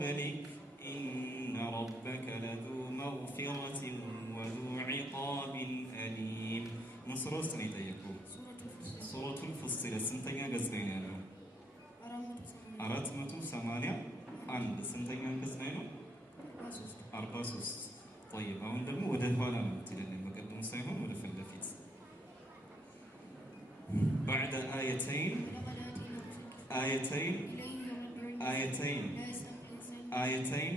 قبلك إن ربك لذو مغفرة وذو عقاب أليم. من سورة سنة يكون سورة الفصل سنتين قزنين له 481 سنتين قزنين 43. طيب አሁን ደግሞ ወደ ኋላ ነው ትልልኝ በቀደም ሳይሆን ወደ ፈለፊት بعد آيتين آيتين آيتين آيتين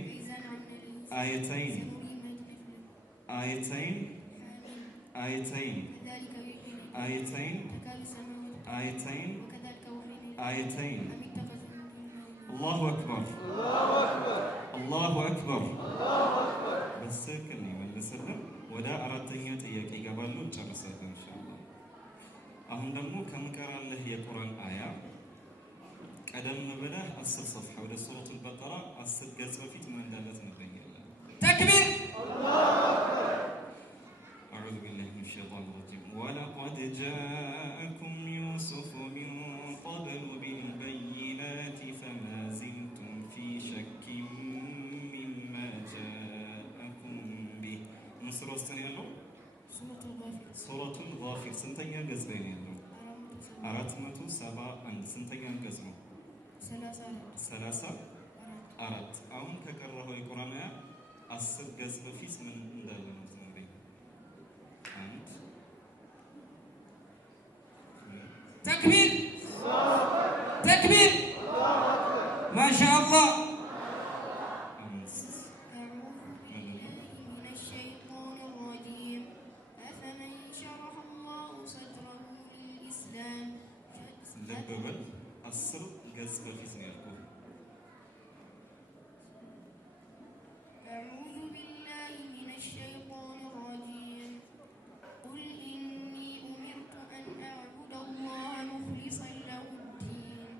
آيتين آيتين آيتين آيتين آيتين آيتين الله أكبر الله أكبر በስክል ይመልስልን ወደ አራተኛ ጥያቄ ይገባሉ ጨርሰን ኢንሻአላህ። አሁን ደግሞ ከምቀራለህ የቁርአን አያ ቀደም ብለህ 10 صفحه ወደ ሱረቱል በቀራ 10 ገጽ በፊት ምን እንዳለ ትነግረኛለህ። ተክቢር አላሁ አክበር أعوذ بالله من الشيطان الرجيم ولقد جاءكم يوسف من قبل بالبينات فما زلتم في شك مما جاءكم به. من سورة السنة سورة الغافر سنتين جز بين يدهم 471 سنتين جز ነው 34 አሁን ከቀረበው የቁርአን አያ 10 ገጽ በፊት ምን እንዳለ ነው ትነግረኝ። አንድ ተክቢር ተክቢር ማሻአላህ ለበበል 10 ገጽ በፊት ነው ያልኩት። أعوذ بالله من الشيطان الرجيم قل إني أمرت أن أعبد الله مخلصا له الدين.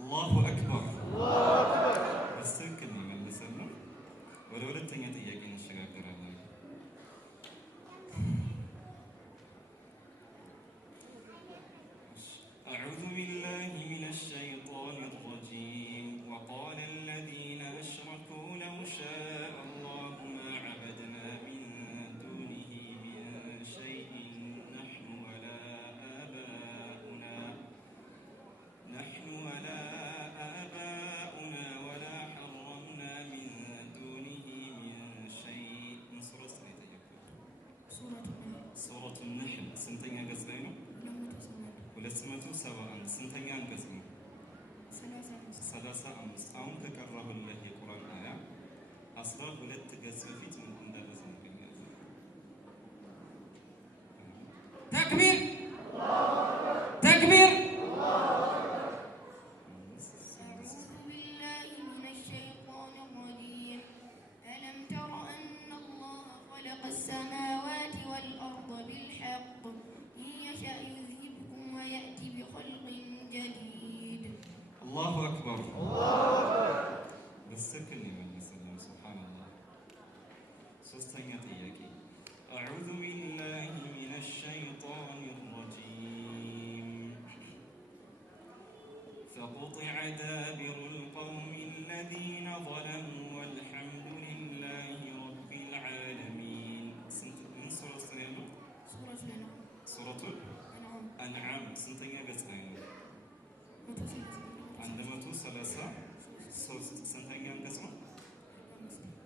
الله أكبر الله أكبر. በስክል ይመልስልን ወደ ሁለተኛ ጥያቄ እንሸጋገራለን። أعوذ بالله من الشيطان الرجيم وقال الذين أشركوا لو شاء الله ما عبدنا من دونه من شيء نحن ولا آباؤنا ولا حرمنا من دونه من شيء. من سورة النحل سنتين قصدين 271 ስንተኛ አንቀጽ ነው? 35 አሁን ከቀረበልህ የቁርአን አያ 12 ገጽ በፊት እንደደረሰ ነው። ተክቢር ተክቢር الله أكبر بالسكن من يسلم سبحان الله. سستنيا تياكي أعوذ بالله من الشيطان الرجيم فقطع دابر القوم الذين ظلموا والحمد لله رب العالمين. من سورة الأنعام سنتين قصدين عندما توصل 3 سنتين قسمة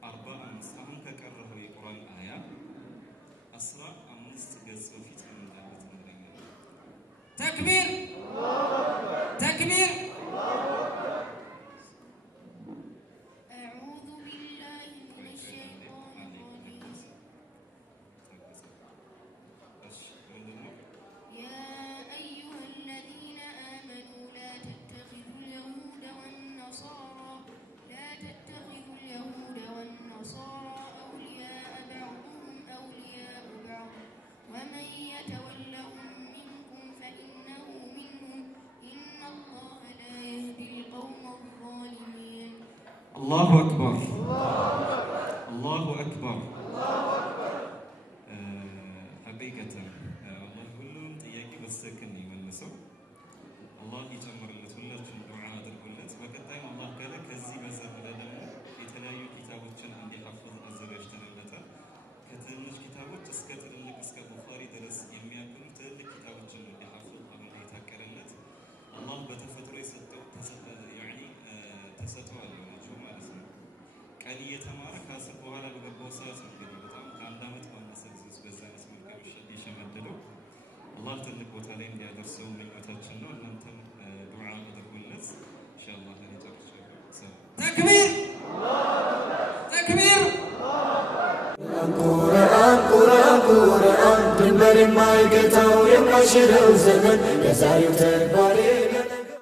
45 አሁን ከቀረበው የቁርአን አያ 15 ገጽ በፊት እንዳሉት ነው። ተክቢር ተክቢር أعوذ بالله من الشيطان الرجيم يا أيها الذين آمنوا لا تتخذوا اليهود والنصارى أولياء بعضهم أولياء بعض ومن يتولهم منكم فإنه منهم إن الله لا يهدي القوم الظالمين. الله أكبر الله أكبر حقيقة الله ሁሉም ጥያቄ በሰከን ይመልሰው አላህ ይጨምርለት። ሁላችሁም ዱዓ አድርጉለት። በቀጣይም አላህ ካለ ከዚህ በዘለለ ደግሞ ቁርአን እየተማረ ከአስር በኋላ በገባው ሰዓት እንግዲህ በጣም ከአንድ ዓመት ባነሰ ጊዜ ውስጥ በዛ አይነት መልክ የሸመደደው አላህ ትልቅ ቦታ ላይ እንዲያደርሰው ምኞታችን ነው። እናንተም ዱዓ አድርጉለት ኢንሻአላህ። ተክቢር ተክቢር ቁርአን ቁርአን ቁርአን ድንበር የማይገታው የማይሽረው ዘመን የዛሬው ተግባር